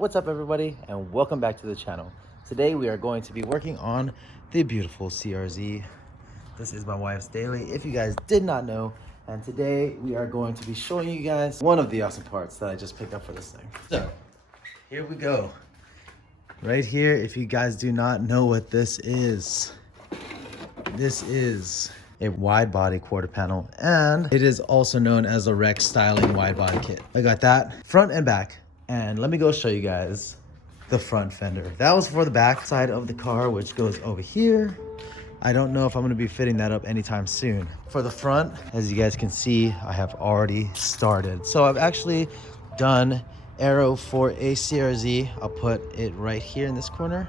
What's up everybody, and welcome back to the channel. Today we are going to be working on the beautiful CR-Z. This is my wife's daily, if you guys did not know. And today we are going to be showing you guys one of the awesome parts that I just picked up for this thing. So here we go. Right here, if you guys do not know what this is a wide body quarter panel, and it is also known as a Rex styling wide body kit. I got that front and back. And let me go show you guys the front fender. That was for the back side of the car, which goes over here. I don't know if I'm gonna be fitting that up anytime soon. For the front, as you guys can see, I have already started. So I've actually done Aero for a CR-Z. I'll put it right here in this corner.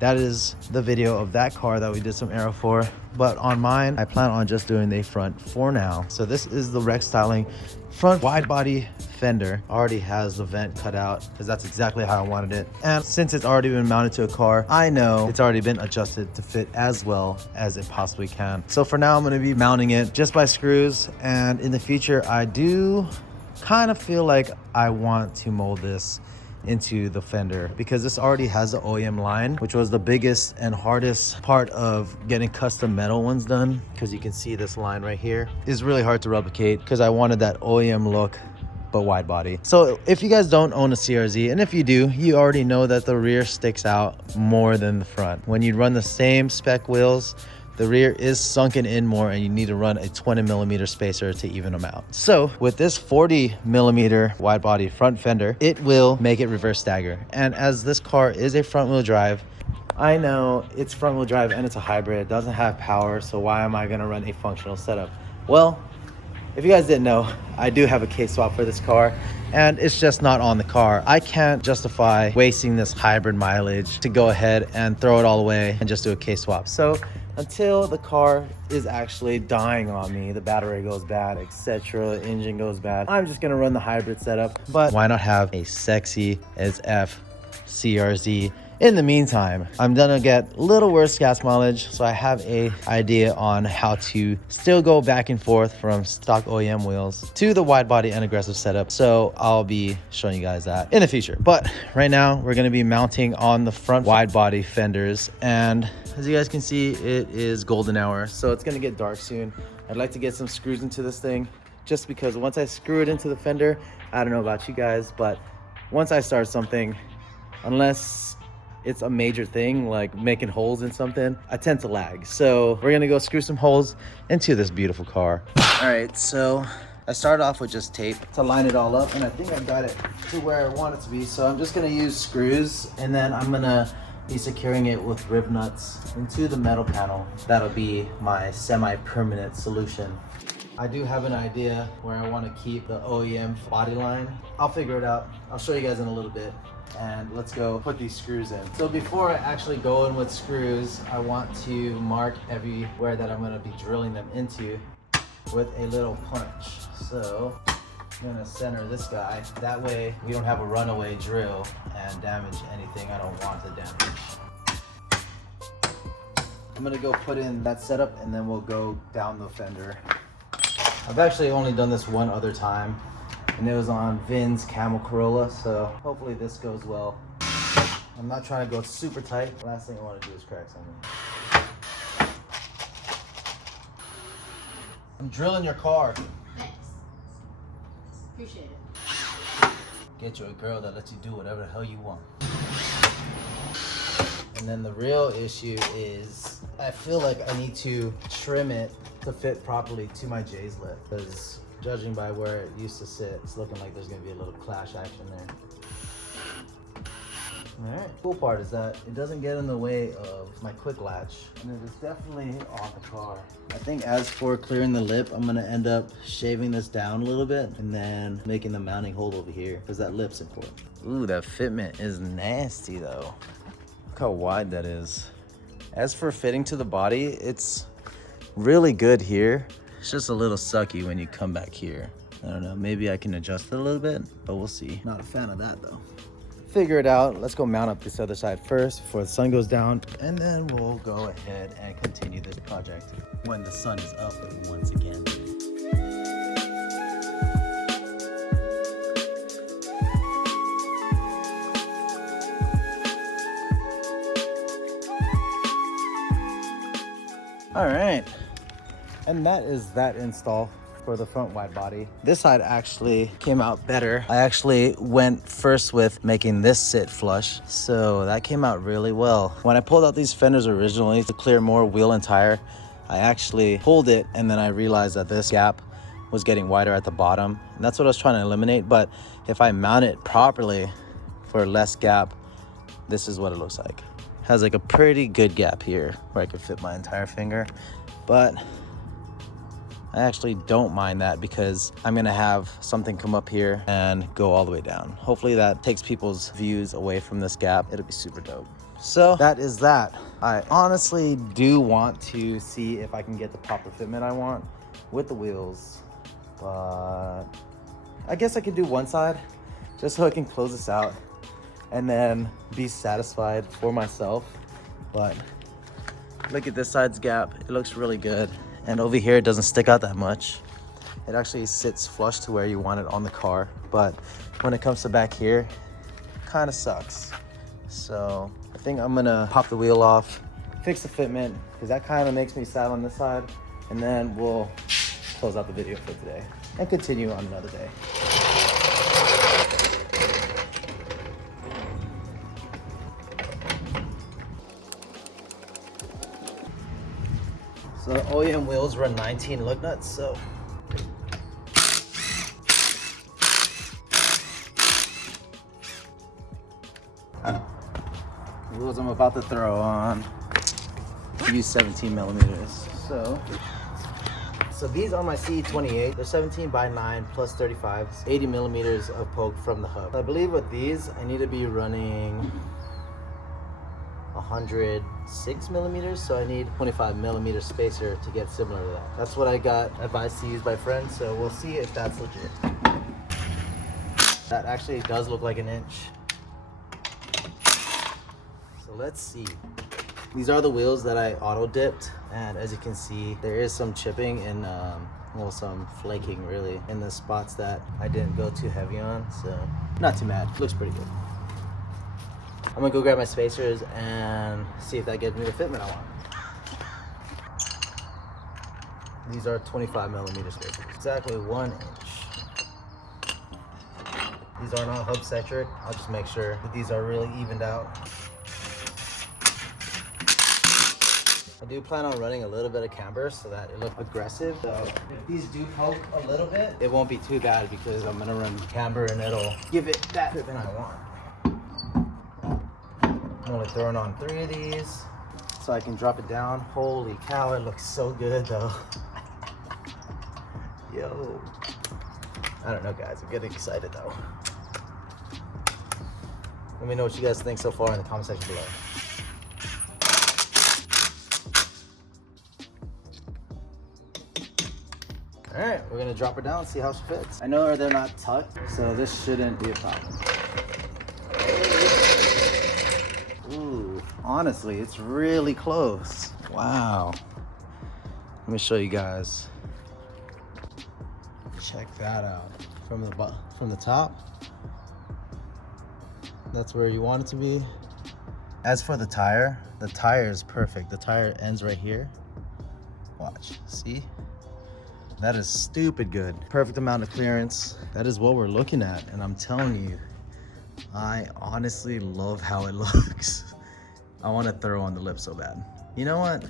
That is the video of that car that we did some aero for. But on mine, I plan on just doing the front for now. So this is the Rex styling front wide body fender. Already has the vent cut out because that's exactly how I wanted it. And since it's already been mounted to a car, I know it's already been adjusted to fit as well as it possibly can. So for now, I'm gonna be mounting it just by screws. And in the future, I do kind of feel like I want to mold this into the fender because this already has the OEM line, which was the biggest and hardest part of getting custom metal ones done, because you can see this line right here is really hard to replicate because I wanted that OEM look but wide body. So if you guys don't own a CR-Z, and if you do, you already know that the rear sticks out more than the front. When you run the same spec wheels, the rear is sunken in more and you need to run a 20mm spacer to even them out. So with this 40mm wide body front fender, it will make it reverse stagger. And as this car is a front wheel drive, I know it's front wheel drive and it's a hybrid, it doesn't have power, so why am I gonna run a functional setup? Well, if you guys didn't know, I do have a case swap for this car and it's just not on the car. I can't justify wasting this hybrid mileage to go ahead and throw it all away and just do a case swap. So until the car is actually dying on me, the battery goes bad, etc., engine goes bad, I'm just gonna run the hybrid setup. But why not have a sexy as F CR-Z? In the meantime, I'm gonna get a little worse gas mileage, so I have a idea on how to still go back and forth from stock OEM wheels to the wide body and aggressive setup. So I'll be showing you guys that in the future. But right now, we're gonna be mounting on the front wide body fenders. And as you guys can see, it is golden hour, so it's gonna get dark soon. I'd like to get some screws into this thing, just because once I screw it into the fender, I don't know about you guys, but once I start something, unless it's a major thing like making holes in something, I tend to lag. So we're gonna go screw some holes into this beautiful car. All right, so I started off with just tape to line it all up, and I think I got it to where I want it to be. So I'm just gonna use screws, and then I'm gonna be securing it with rib nuts into the metal panel. That'll be my semi-permanent solution. I do have an idea where I want to keep the OEM body line. I'll figure it out. I'll show you guys in a little bit. And let's go put these screws in. So before I actually go in with screws, I want to mark everywhere that I'm going to be drilling them into with a little punch. So I'm going to center this guy. That way we don't have a runaway drill and damage anything I don't want to damage. I'm going to go put in that setup and then we'll go down the fender. I've actually only done this one other time, and it was on Vin's Camel Corolla, so hopefully this goes well. I'm not trying to go super tight. Last thing I want to do is crack something. I'm drilling your car. Thanks. Appreciate it. Get you a girl that lets you do whatever the hell you want. And then the real issue is I feel like I need to trim it to fit properly to my J's lip, because judging by where it used to sit, it's looking like there's gonna be a little clash action there. All right, cool part is that it doesn't get in the way of my quick latch, and it is definitely on the car. I think as for clearing the lip, I'm gonna end up shaving this down a little bit and then making the mounting hole over here, because that lip's important. Ooh, that fitment is nasty though. Look how wide that is. As for fitting to the body, it's really good here. It's just a little sucky when you come back here. I don't know, maybe I can adjust it a little bit, but we'll see. Not a fan of that though. Figure it out. Let's go mount up this other side first before the sun goes down, and then we'll go ahead and continue this project when the sun is up once again. All right, and that is that install for the front wide body. This side actually came out better. I actually went first with making this sit flush, so that came out really well. When I pulled out these fenders originally to clear more wheel and tire, I actually pulled it and then I realized that this gap was getting wider at the bottom, and that's what I was trying to eliminate. But if I mount it properly for less gap, this is what it looks like. Has like a pretty good gap here where I could fit my entire finger, but I actually don't mind that because I'm gonna have something come up here and go all the way down. Hopefully that takes people's views away from this gap. It'll be super dope. So that is that. I honestly do want to see if I can get the proper fitment I want with the wheels, but I guess I could do one side just so I can close this out and then be satisfied for myself. But look at this side's gap. It looks really good. And over here, it doesn't stick out that much. It actually sits flush to where you want it on the car. But when it comes to back here, kind of sucks. So I think I'm gonna pop the wheel off, fix the fitment, because that kind of makes me sad on this side. And then we'll close out the video for today and continue on another day. So the OEM wheels run 19 lug nuts, so the wheels I'm about to throw on use 17 millimeters. So these are my CE28. They're 17 by 9 plus 35s, 80 millimeters of poke from the hub. I believe with these, I need to be running 106 millimeters, so I need 25 millimeter spacer to get similar to that. That's what I got advised to use by friends, so we'll see if that's legit. That actually does look like an inch. So let's see. These are the wheels that I auto dipped, and as you can see, there is some chipping and well, some flaking really in the spots that I didn't go too heavy on, so not too mad. Looks pretty good. I'm gonna go grab my spacers and see if that gives me the fitment I want. These are 25 millimeter spacers, exactly 1 inch. These are not hub centric. I'll just make sure that these are really evened out. I do plan on running a little bit of camber so that it looks aggressive. So if these do poke a little bit, it won't be too bad because I'm gonna run camber and it'll give it that fitment I want. I'm only throwing on 3 of these so I can drop it down. Holy cow, it looks so good though. Yo. I don't know guys, I'm getting excited though. Let me know what you guys think so far in the comment section below. All right, we're gonna drop her down, see how she fits. I know they're not tucked, so this shouldn't be a problem. Ooh, honestly, it's really close. Wow. Let me show you guys. Check that out. From the top, that's where you want it to be. As for the tire is perfect. The tire ends right here. Watch, see? That is stupid good. Perfect amount of clearance. That is what we're looking at. And I'm telling you, I honestly love how it looks. I want to throw on the lip so bad. You know what?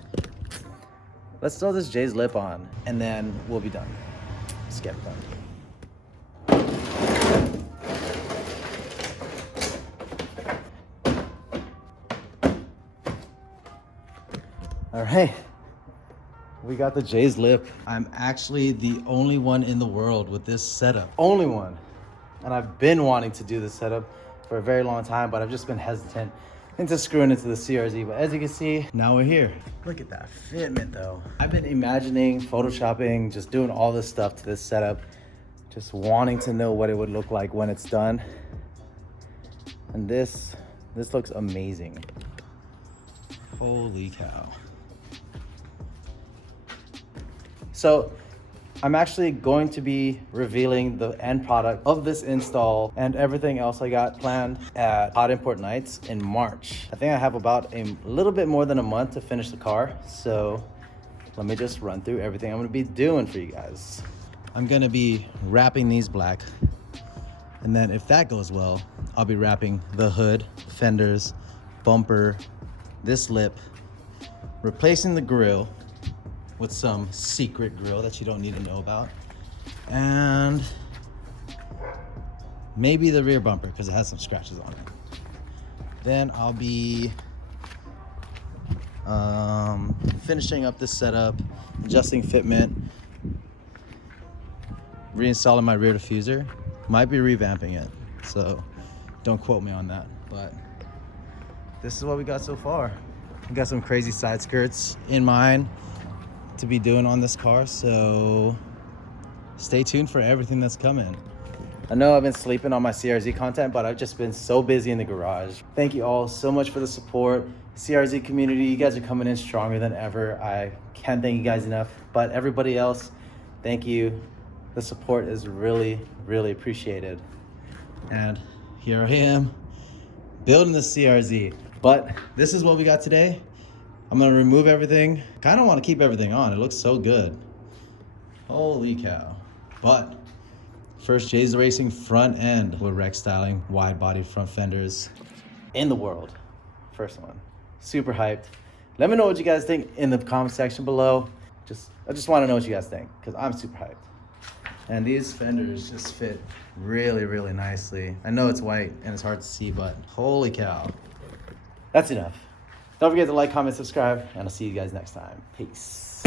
Let's throw this Jay's lip on and then we'll be done. Let's get it done. All right. We got the Jay's lip. I'm actually the only one in the world with this setup. Only one. And I've been wanting to do this setup for a very long time, but I've just been hesitant into screwing into the CR-Z. But as you can see, now we're here. Look at that fitment though. I've been imagining, photoshopping, just doing all this stuff to this setup, just wanting to know what it would look like when it's done. And this looks amazing. Holy cow. So I'm actually going to be revealing the end product of this install and everything else I got planned at Hot Import Nights in March. I think I have about a little bit more than a month to finish the car. So let me just run through everything I'm gonna be doing for you guys. I'm gonna be wrapping these black. And then if that goes well, I'll be wrapping the hood, fenders, bumper, this lip, replacing the grill with some secret grill that you don't need to know about. And maybe the rear bumper because it has some scratches on it. Then I'll be finishing up this setup, adjusting fitment, reinstalling my rear diffuser. Might be revamping it, so don't quote me on that, but this is what we got so far. We got some crazy side skirts in mind to be doing on this car, so stay tuned for everything that's coming. I know I've been sleeping on my CRZ content, but I've just been so busy in the garage. Thank you all so much for the support. CRZ community, you guys are coming in stronger than ever. I can't thank you guys enough, but everybody else, thank you. The support is really, really appreciated. And here I am, building the CRZ. But this is what we got today. I'm gonna remove everything. Kinda wanna keep everything on, it looks so good. Holy cow. But first, Jay's Racing front end with Rex styling, wide body front fenders in the world. First one, super hyped. Let me know what you guys think in the comment section below. I just wanna know what you guys think, because I'm super hyped. And these fenders just fit really, really nicely. I know it's white and it's hard to see, but holy cow. That's enough. Don't forget to like, comment, subscribe, and I'll see you guys next time. Peace.